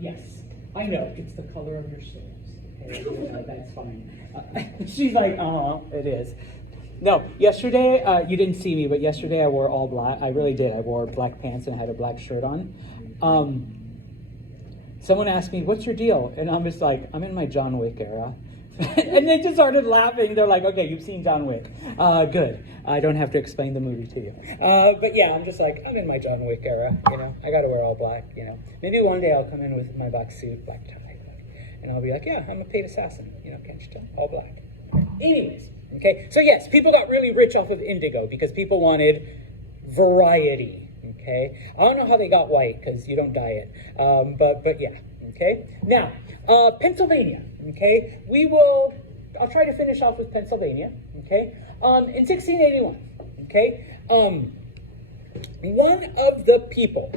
Yes, I know, it's the color of your slaves, okay, that's fine. She's like, it is. No, yesterday, you didn't see me, but yesterday I wore all black. I really did. I wore black pants and I had a black shirt on. Someone asked me, what's your deal? And I'm just like, I'm in my John Wick era. And they just started laughing. They're like, okay, you've seen John Wick. Good. I don't have to explain the movie to you. But yeah, I'm just like, I'm in my John Wick era. I got to wear all black, Maybe one day I'll come in with my black suit, black tie. And I'll be like, yeah, I'm a paid assassin. Can't you tell? All black. Anyways. Okay, so yes, people got really rich off of indigo because people wanted variety, okay? I don't know how they got white because you don't dye it, but yeah, okay? Now, Pennsylvania, okay? I'll try to finish off with Pennsylvania, okay? In 1681, okay? One of the people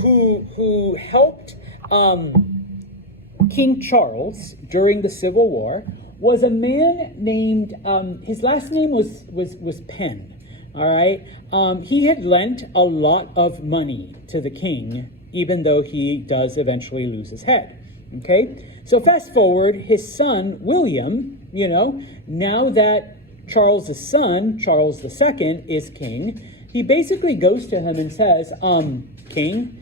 who helped King Charles during the Civil War was a man named, his last name was Penn, all right? He had lent a lot of money to the king, even though he does eventually lose his head, okay? So fast forward, his son, William, now that Charles' son, Charles II, is king, he basically goes to him and says, King,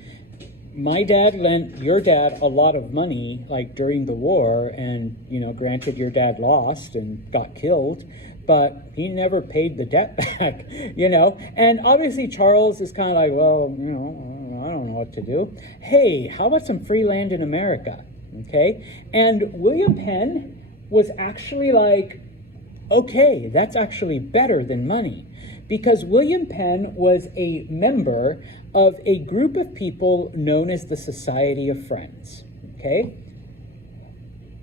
my dad lent your dad a lot of money, like during the war, and, granted your dad lost and got killed, but he never paid the debt back, And obviously Charles is kind of like, well, I don't know what to do. Hey, how about some free land in America, okay? And William Penn was actually like, okay, that's actually better than money. Because William Penn was a member of a group of people known as the Society of Friends, okay?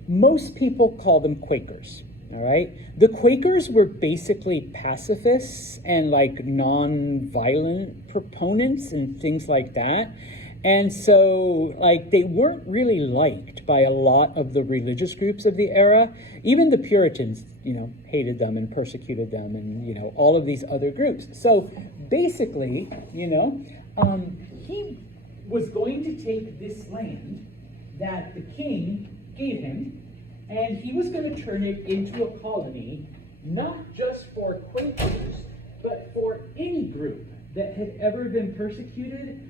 most people call them Quakers. All right. The Quakers were basically pacifists and like non-violent proponents and things like that. And so, like, they weren't really liked by a lot of the religious groups of the era. Even the Puritans, hated them and persecuted them and, all of these other groups. So basically, he was going to take this land that the king gave him, and he was going to turn it into a colony, not just for Quakers, but for any group that had ever been persecuted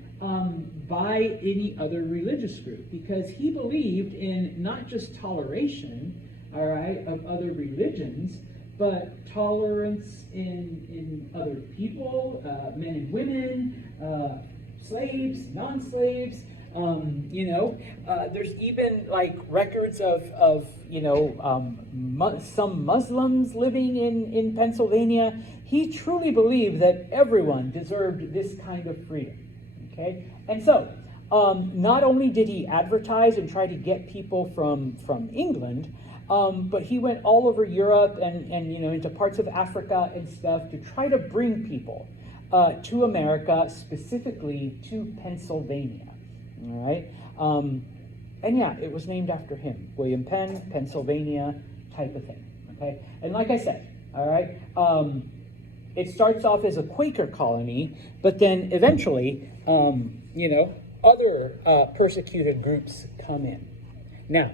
by any other religious group, because he believed in not just toleration, all right, of other religions, but tolerance in other people, men and women, slaves, non-slaves. There's even like records of some Muslims living in Pennsylvania. He truly believed that everyone deserved this kind of freedom. Okay, and so not only did he advertise and try to get people from England, but he went all over Europe and into parts of Africa and stuff to try to bring people to America, specifically to Pennsylvania. All right, and yeah, it was named after him, William Penn, Pennsylvania, type of thing. Okay, and like I said, all right, it starts off as a Quaker colony, but then eventually, other persecuted groups come in. Now,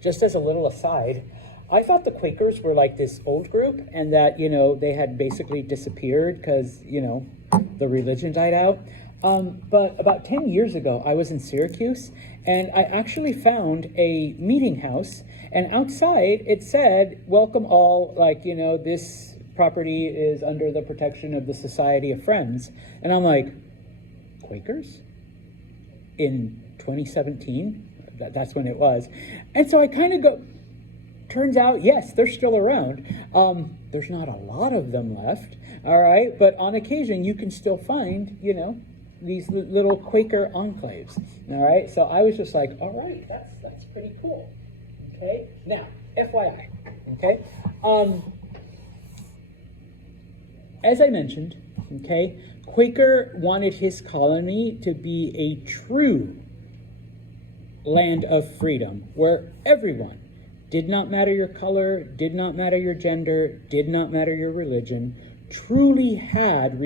just as a little aside, I thought the Quakers were like this old group and that, they had basically disappeared because, the religion died out. But about 10 years ago, I was in Syracuse and I actually found a meeting house, and outside it said, "Welcome all, this property is under the protection of the Society of Friends." And I'm like, Quakers? In 2017? That's when it was. And so I kind of turns out, yes, they're still around. There's not a lot of them left, all right? But on occasion, you can still find, these little Quaker enclaves, all right? So I was just like, all right, that's pretty cool, okay? Now, FYI, okay? As I mentioned, okay, Quaker wanted his colony to be a true land of freedom, where everyone, did not matter your color, did not matter your gender, did not matter your religion, truly had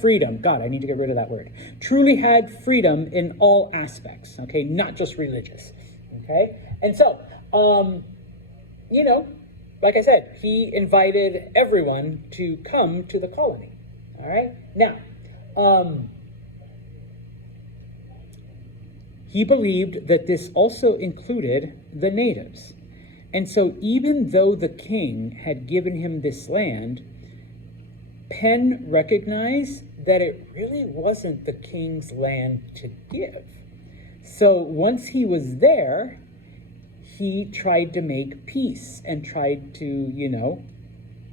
freedom. God, I need to get rid of that word. Truly had freedom in all aspects, okay, not just religious, okay? And so, like I said, he invited everyone to come to the colony, all right? Now, he believed that this also included the natives. And so even though the king had given him this land, Penn recognized that it really wasn't the king's land to give. So once he was there, he tried to make peace and tried to,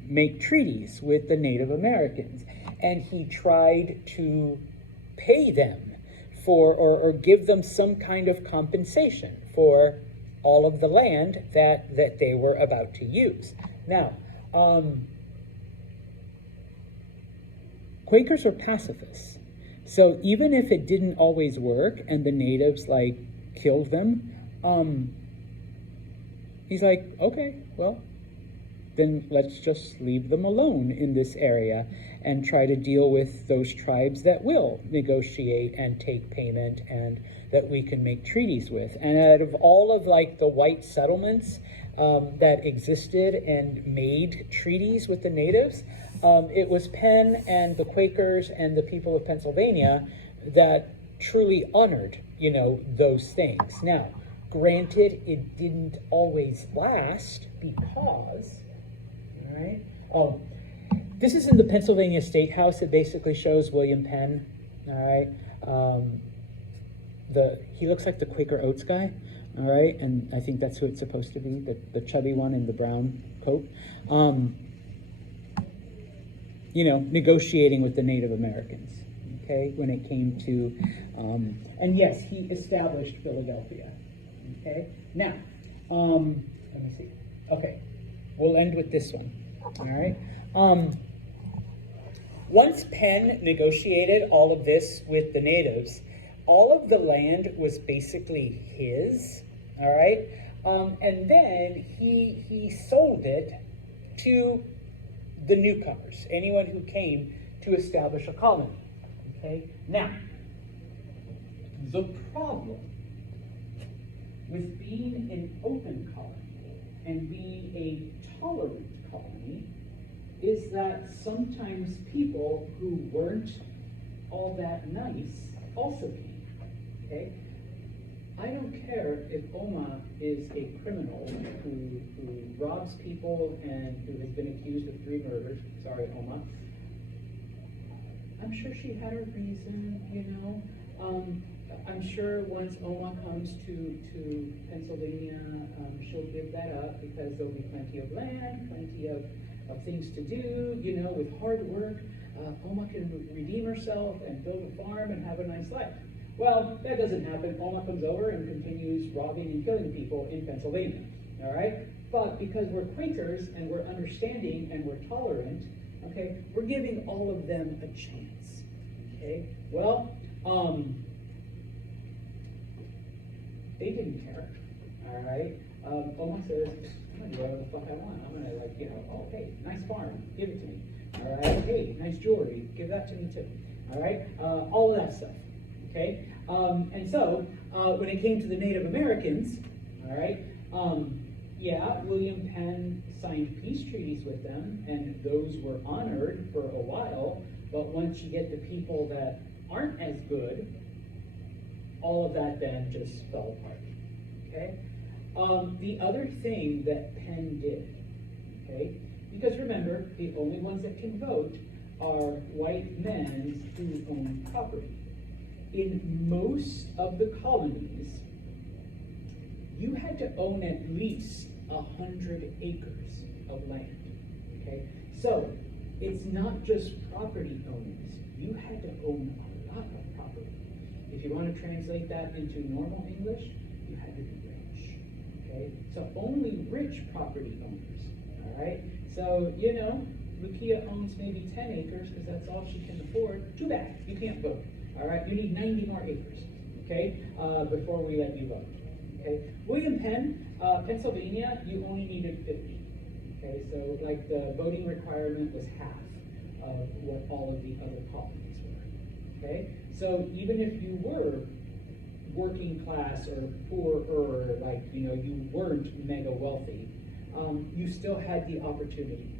make treaties with the Native Americans. And he tried to pay them for, or give them some kind of compensation for all of the land that they were about to use. Now, Quakers are pacifists. So even if it didn't always work and the natives killed them, he's like, okay, well, then let's just leave them alone in this area and try to deal with those tribes that will negotiate and take payment and that we can make treaties with. And out of all of the white settlements that existed and made treaties with the natives, it was Penn and the Quakers and the people of Pennsylvania that truly honored, those things. Now, granted, it didn't always last because, all right, this is in the Pennsylvania State House. It basically shows William Penn, all right. He looks like the Quaker Oats guy, all right, and I think that's who it's supposed to be, the chubby one in the brown coat. Negotiating with the Native Americans, okay, when it came to, and yes, he established Philadelphia, okay. Now, let me see. Okay, we'll end with this one. All right. Once Penn negotiated all of this with the natives, all of the land was basically his. All right. And then he sold it to the newcomers, anyone who came to establish a colony. Okay. Now, the problem with being an open colony and being a tolerant colony is that sometimes people who weren't all that nice also came. Okay? I don't care if Oma is a criminal who robs people and who has been accused of 3 murders. Sorry, Oma. I'm sure she had a reason, you know. I'm sure once Oma comes to Pennsylvania, she'll give that up because there'll be plenty of land, plenty of things to do, you know, with hard work. Oma can redeem herself and build a farm and have a nice life. Well, that doesn't happen. Oma comes over and continues robbing and killing people in Pennsylvania, all right? But because we're Quakers and we're understanding and we're tolerant, okay, we're giving all of them a chance, okay? Well, they didn't care, all right? Oma says, I'm gonna do whatever the fuck I want. I'm gonna, like, you know, oh, hey, nice farm, give it to me, all right? Hey, nice jewelry, give that to me too, all right? All of that stuff, okay? And so, when it came to the Native Americans, all right, yeah, William Penn signed peace treaties with them, and those were honored for a while, but once you get the people that aren't as good, all of that then just fell apart, okay? The other thing that Penn did, okay, because remember, the only ones that can vote are white men who own property. In most of the colonies, you had to own at least 100 acres of land, okay? So, it's not just property owners. You had to own a lot of property. If you want to translate that into normal English, you had to be rich, okay? So only rich property owners, all right? So, you know, Lucia owns maybe 10 acres because that's all she can afford. Too bad, you can't vote, all right? You need 90 more acres, okay, before we let you vote, okay? William Penn, Pennsylvania, you only needed 50, okay? So, like, the voting requirement was half of what all of the other colonies were, okay? So even if you were working class or poor, or like, you know, you weren't mega wealthy, you still had the opportunity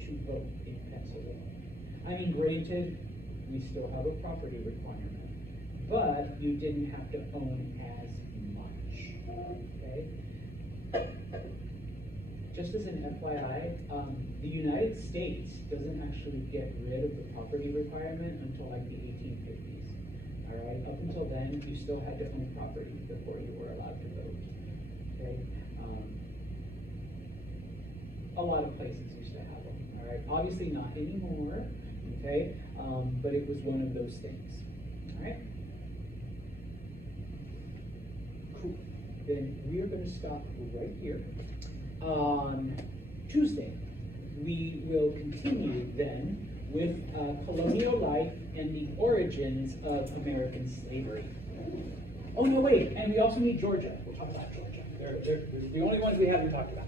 to vote in Pennsylvania. I mean, granted, we still have a property requirement, but you didn't have to own as much, okay? Just as an FYI, the United States doesn't actually get rid of the property requirement until like the 1850s. All right, up until then, you still had to own property before you were allowed to vote. Okay, a lot of places used to have them. All right, obviously not anymore. Okay, but it was one of those things. All right. Cool. Then we are going to stop right here. On Tuesday, we will continue then with colonial life and the origins of American slavery. Oh no, wait, and we also need Georgia. We'll talk about Georgia. They're the only ones we haven't talked about.